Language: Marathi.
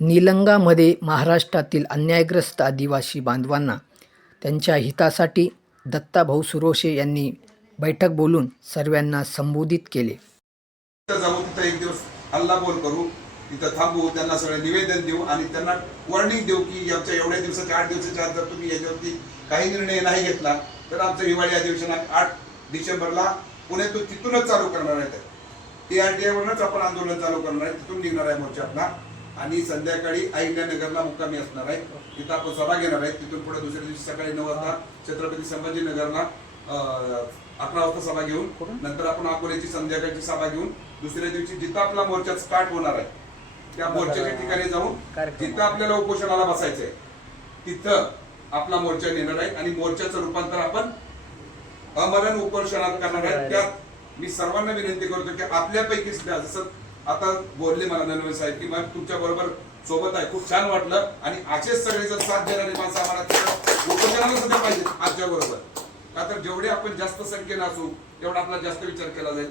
निलंगामध्ये महाराष्ट्रातील अन्यायग्रस्त आदिवासी बांधवांना त्यांच्या हितासाठी दत्ताभाऊ सुरोशे यांनी बैठक बोलून सर्वांना संबोधित केले. तिथं जाऊ तिथं एक दिवस हल्ला बोल करू तिथं थांबू त्यांना सगळं निवेदन देऊ आणि त्यांना वॉर्निंग देऊ की आमच्या एवढ्या दिवसाच्या आठ दिवसाच्या आत जर तुम्ही याच्यावरती काही निर्णय नाही घेतला तर आमचं हिवाळी अधिवेशन आठ डिसेंबरला पुण्यातून तिथूनच चालू करणार आहे टी आर वरच आपण आंदोलन चालू करणार आहे तिथून निघणार आहे मोर्चा आपला. आणि संध्याकाळी अहिल्यानगरला मुक्कामी असणार आहे. तिथं आपण सभा घेणार आहे. तिथून पुढे दुसऱ्या दिवशी सकाळी नऊ वाजता छत्रपती संभाजीनगरला अकरा वाजता सभा घेऊन नंतर आपण अकोल्याची संध्याकाळची सभा घेऊन दुसऱ्या दिवशी जिथं आपला मोर्चा स्टार्ट होणार आहे त्या मोर्चाच्या ठिकाणी जाऊन जिथं आपल्याला उपोषणाला बसायचंय तिथं आपला मोर्चा नेणार आहे आणि मोर्चाचं रूपांतर आपण अमरण उपोषणात करणार आहे. त्यात मी सर्वांना विनंती करतो की आपल्यापैकी सुद्धा जसं आता बोलले मला ननवे साहेब की मग तुमच्या बरोबर सोबत आहे. खूप छान वाटलं. आणि असेच सगळे जर साथ देणारे माणसं आम्हाला उपचाराला सुद्धा पाहिजे आजच्या बरोबर. का तर जेवढे आपण जास्त संख्येनं असू तेवढा आपला जास्त विचार केला जाईल.